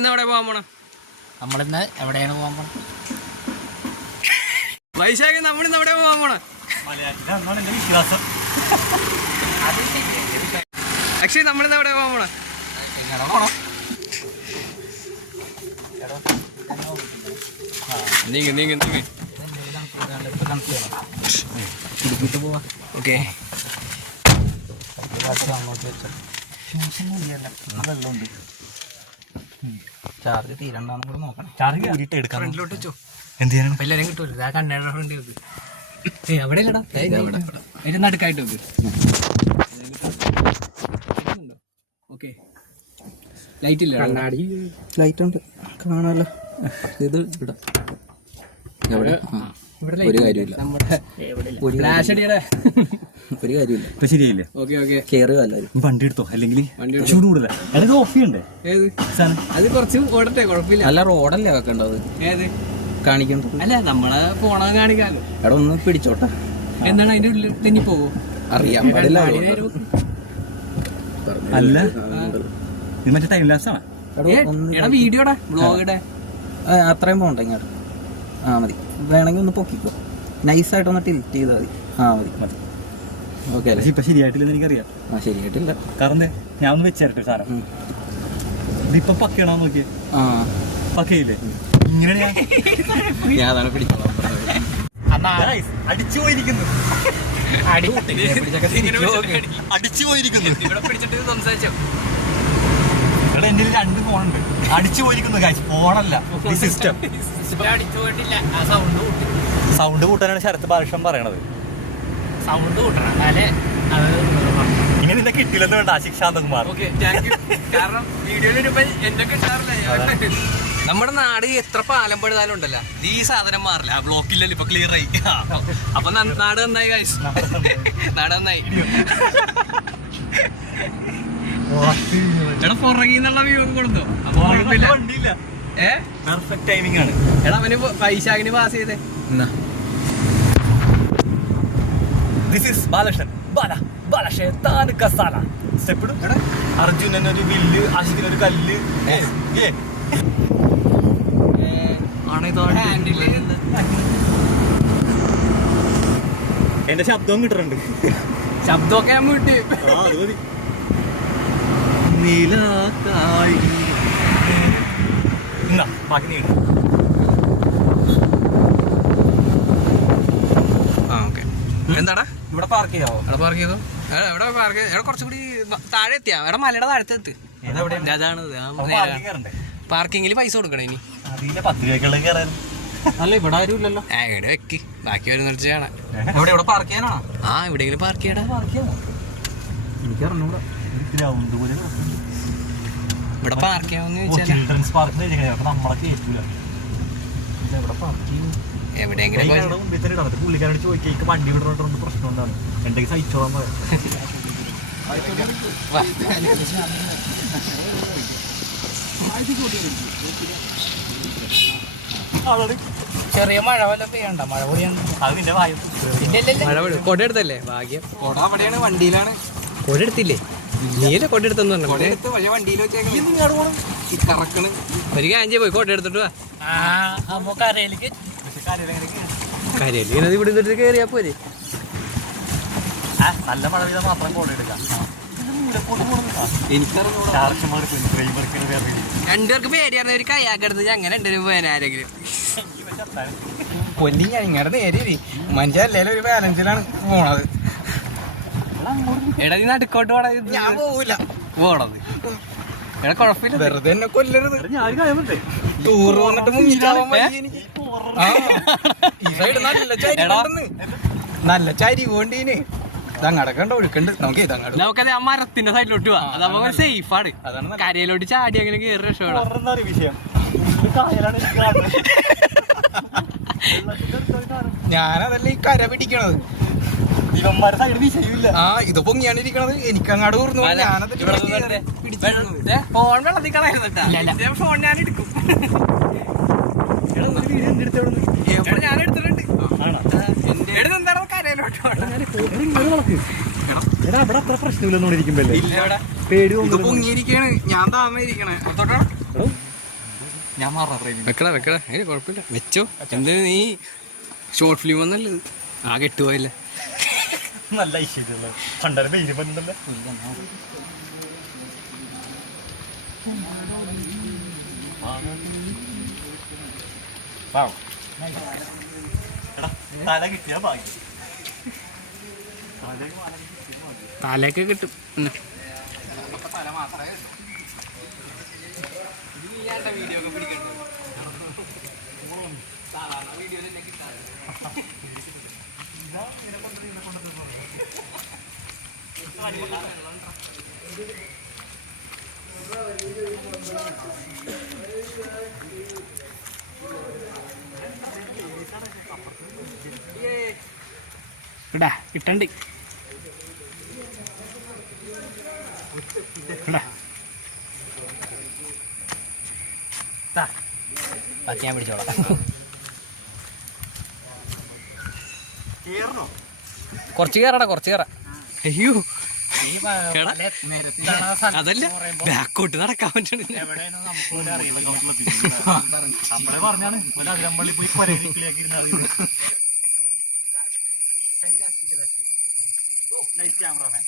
നമ്മളിന്ന് എവിടെ പോകാൻ പോണം? നമ്മളിന്ന് എവിടെയാണ് പോകാൻ പോണം? വൈശാഖ് നമ്മളിന്ന് എവിടെ പോകാൻ പോണം? വിശ്വാസം. അക്ഷയ് നമ്മളിന്ന് എവിടെ പോകാൻ പോണം? നീങ്ങ നീങ്ങ നീങ്ങ. ഓക്കെ. ചാർജ് തീരണ്ടാന്ന് കൂടെ നോക്കണം. ചാർജ് എടുക്കാം. ഫ്രണ്ടിലോട്ട് വെച്ചോ. എന്ത് ചെയ്യണം? എല്ലാവരും കിട്ടുമല്ലോ. ആ കണ്ണേടെ ഫ്രണ്ട് വെക്ക്. അവിടെ ഇല്ലടാ, അതിന്റെ നടുക്കായിട്ട് വെക്ക്. ഓക്കെ. ലൈറ്റ് ഇല്ല. കണ്ണാടി ലൈറ്റ് ഉണ്ട്, കാണാമല്ലോ. ഇത് ഇവിടെ ഒരു കാര്യമില്ല. ഒരു കാര്യമില്ല. ഇപ്പൊ ശരിയല്ലേ? കയറുക എല്ലാവരും. വണ്ടി എടുത്തോ, അല്ലെങ്കിൽ ചൂട് കൂടുതലാ. അതായത് ഓഫ് ചെയ്യണ്ടേ? അത് കുറച്ച് ഓടട്ടെ, കുഴപ്പമില്ല. അല്ല, റോഡല്ലേ വെക്കേണ്ടത്? ഏത് കാണിക്കേണ്ടത്? അല്ല, നമ്മളെ പോണത് കാണിക്കാലോ. എടാ ഒന്ന് പിടിച്ചോട്ടെ. എന്താണ് അതിന്റെ ഉള്ളിൽ തെന്നി പോവോ? അറിയാൻ പാടില്ല. അല്ല, ഇത് മറ്റേ ടൈം ലാപ്സ് ആണ്. എടാ വീഡിയോടാ, ബ്ലോഗിടെ. അത്രയും പോകണ്ട ഇങ്ങോട്ട്. ആ മതി. വേണമെങ്കിൽ ഒന്ന് പൊക്കിക്കോ, നൈസായിട്ടൊന്ന് ടിൽറ്റ് ചെയ്താൽ മതി. മതി. ഓക്കെ. ഇപ്പൊ ശരിയായിട്ടില്ലെന്ന് എനിക്കറിയാം. ശരിയായിട്ടില്ല. കാരണം ഞാൻ ഒന്ന് വെച്ചേരട്ടെ സാധനം. ഇതിപ്പൊ പക്കയാണോ നോക്കിയേ? പക്കയില്ലേ? ഇങ്ങനെ ഞാൻ അതാണ് പിടിച്ചോളാം. അടിച്ചു പോയിരിക്കുന്നു. അടിച്ചു പോയിരിക്കുന്നു. ഇവിടെ പിടിച്ചിട്ട് സംസാരിച്ചോ. എടാ, എന്റെ രണ്ട് ഫോണുണ്ട്. അടിച്ചു പോയിരിക്കുന്നു. ഫോണല്ല, സിസ്റ്റം. സൗണ്ട് കൂട്ടാനാണ് ശരത് ബാലകൃഷ്ണൻ പറയണത്. സൗണ്ട് കൂട്ടണം, എന്നാലേ ഇങ്ങനെ നിന്നെ കിട്ടില്ലെന്ന് വേണ്ട ശിക്ഷാന്തകുമാർ. കാരണം വീഡിയോയിൽ എന്നെ കിട്ടാറില്ല. നമ്മുടെ നാട് എത്ര പാലം പഴുതാലും ഉണ്ടല്ലോ, ഈ സാധനം മാറില്ല. ബ്ലോക്കില്ലല്ലോ, ഇപ്പൊ ക്ലിയർ ആയി. അപ്പൊ നാട് നന്നായി ഗൈസ്, നാട് നന്നായി. എടാ, പുറകിന്നുള്ള വ്യൂ കൊടുത്തു. അപ്പൊ വണ്ടിയില്ല. പെർഫെക്റ്റ് ടൈമിംഗ് ആണ്. എടാ, അവന് വൈശാഖിന് പാസ് ചെയ്തേ. This is Balakrishnan. അർജുനനൊരു വില്ല്, ആശിക്കിനൊരു കല്ല്. എന്റെ ശബ്ദവും കിട്ടുന്നുണ്ട്. ശബ്ദമൊക്കെ ഞാൻ വീട്ടി. ബാക്കി നീ എന്താടാ ഇവിടെ പാർക്ക് ചെയ്യാവോ? എവിടെ പാർക്ക് ചെയ്തോ? എവിടെ പാർക്ക്? എവിടെ കുറച്ചുകൂടി താഴെ എത്തിയാ? എവിടെ മലയുടെ താഴത്തെ എത്ത്. അതാണ് പാർക്കിങ്ങിൽ പൈസ കൊടുക്കണേ ഇനി. 10 രൂപയ്ക്കുള്ള കയറാൻ. അല്ല, ഇവിടെ ആരും ഇല്ലല്ലോ. ഇവിടെ വെക്ക്, ബാക്കി വരുന്ന കാണാം. ഇവിടെ പാർക്ക് ചെയ്യാനാണോ? എവിടെയെങ്കിലും പാർക്ക് ചെയ്യടാ. എനിക്ക് അറിഞ്ഞൂടാ. ഇവിടെ പാർക്ക് ചെയ്യാമെന്ന് ചോദിച്ചാൽ ചിൽഡ്രൻസ് പാർക്ക് നമ്മളെ കേട്ടില്ല. എവിടെയെങ്കിലും പുള്ളിക്കാരോട് ചോദിക്കുക, വണ്ടി വിടണോണ്ട് പ്രശ്നം എന്താണ്? എന്റെ സഹിച്ചോളാൻ പറയാം. ചെറിയ മഴ വല്ല പെയ്യണ്ട. മഴ പൊടിയാണ്. അത് നിന്റെ വായു. കൊട എടുത്തല്ലേ? ഭാഗ്യം. കൊട അവിടെയാണ്, വണ്ടിയിലാണ്. കൊട എടുത്തില്ലേ? നീല കൊട എടുത്തെന്ന് പറഞ്ഞു. വണ്ടിയിൽ വെച്ചേക്കണ്. ഒരു കാഞ്ചി പോയി കൊട എടുത്തിട്ട് വാ. കരയില് ഇവിടെ നിന്നിട്ട് കയറിയാ പോരെ. നല്ല മഴ പെയ്താൽ മാത്രം കോട എടുക്കാം. രണ്ടുപേർക്ക് പേടിയായിരുന്നു. ഒരു കയ്യാക്കെടുത്ത് അങ്ങനെ രണ്ടുപേരും പോയാൽ ആരെങ്കിലും കൊല്ലി. ഞാൻ ഇങ്ങോട്ട് നേരി മനുഷ്യല്ലേലും ഒരു ബാലൻസിലാണ് പോണത്. എടാ, നീ നടുക്കോട്ട് പോണ. ഞാൻ പോവില്ല. പോണത് എടാ, കുഴപ്പമില്ല. വെറുതെ എന്നെ കൊല്ലരുത്. ടൂർ വന്നിട്ട് മുങ്ങിച്ചാവാൻ നല്ല ചരി കൊണ്ടീന്. ഇതങ്ങടക്കണ്ട, ഒഴുക്കണ്ട്. നമുക്കത് ആ മരത്തിന്റെ സൈഡിലോട്ട് പോവാ. അതാവുമ്പോ സേഫ് ആണ്. കരയിലോട്ട് ചാടി അങ്ങനെ കയറി രക്ഷപ്പെടാം. വിഷയം ഞാനതല്ല ഈ കര പിടിക്കണത്. ഇത് പൊങ്ങിയാണ് ഇരിക്കണത്. എനിക്ക് അങ്ങാട് കൂർന്നു. ഫോൺ വെള്ളത്തിൽ കളയുന്നുട്ടാ. ഫോൺ ഞാൻ എടുക്കും. ഞാൻ എടുത്തിട്ടുണ്ട്. എന്താണ് കരയിലോട്ട് പ്രശ്നമില്ലെന്നോണ്ടിരിക്കുമ്പല്ലേ പൊങ്ങിയിരിക്കാണ്. ഞാൻ താമ ഇരിക്കണേ. ഞാൻ മാറാ ഫ്രെയിമിൽ. വെക്കടാ കുഴപ്പമില്ല, വെച്ചോ. എന്ത് നീ ഷോർട്ട് ഫിലിം ഒന്നല്ലത്, ആകെ ഇട്ടുപോയല്ലേ. നല്ല ഐശ്വര്യമുള്ള പണ്ടര മെയില് പണ്ടല്ലേ. എടാ തല കിട്ടിയാ ഭാഗ്യം. തലയൊക്കെ കിട്ടും. ഇടാ ഇട്ടണ്ട് ഞാൻ പിടിച്ചോളാം. കുറച്ച് കയറടാ, കുറച്ച് കയറാം. അയ്യോ അതല്ല, ബാക്കോട്ട് നടക്കാൻ പറ്റണ. നമ്മളെ പറഞ്ഞാണ് അതിരമ്പള്ളി പോയി കൊരയിലേക്ക് ക്യാമറമാൻ.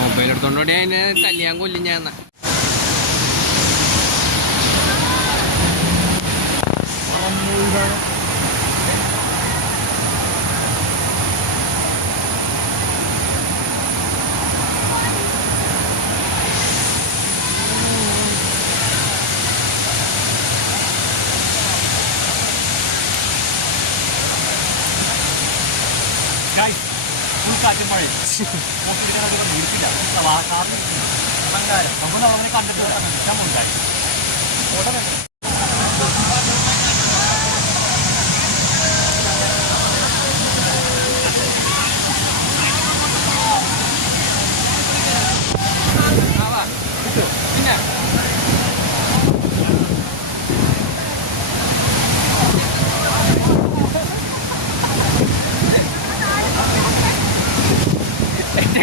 മൊബൈൽ എടുത്തോണ്ടോടെ അതിനെ കല്യാൺ കൊല്ലും ഞാൻ. കാറ്റും മഴ നമ്മൾ നമ്മളെ കണ്ടിട്ട് ഉണ്ടായി.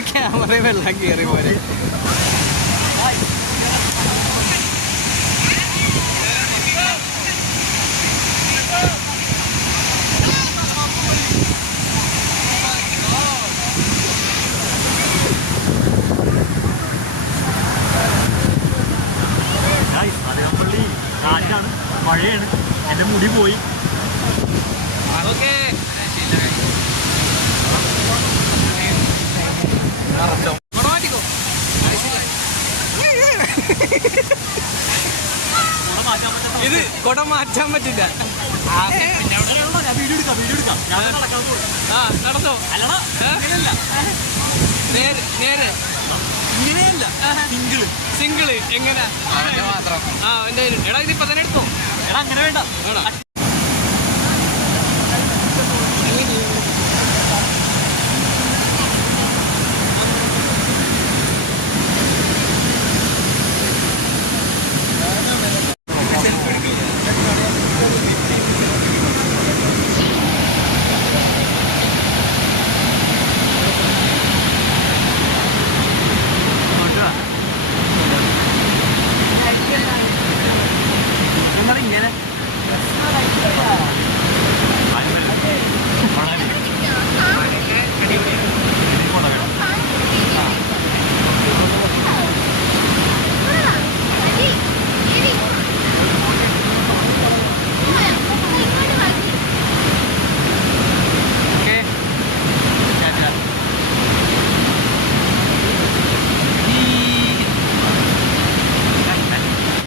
ക്യാമറ വെള്ളം കയറി പോലെ. അതിരപ്പള്ളി കാറ്റാണ്, മഴയാണ്, എൻ്റെ മുടി പോയി. അതൊക്കെ ഇത് കുട മാറ്റാൻ പറ്റില്ല. നടന്നോ? നേരെ നേരെ ഇങ്ങനെയല്ല, സിംഗിള് എങ്ങനെ മാത്രം. എടാ ഇതിപ്പോ തന്നെ എടുത്തോ. എടാ അങ്ങനെ വേണ്ട.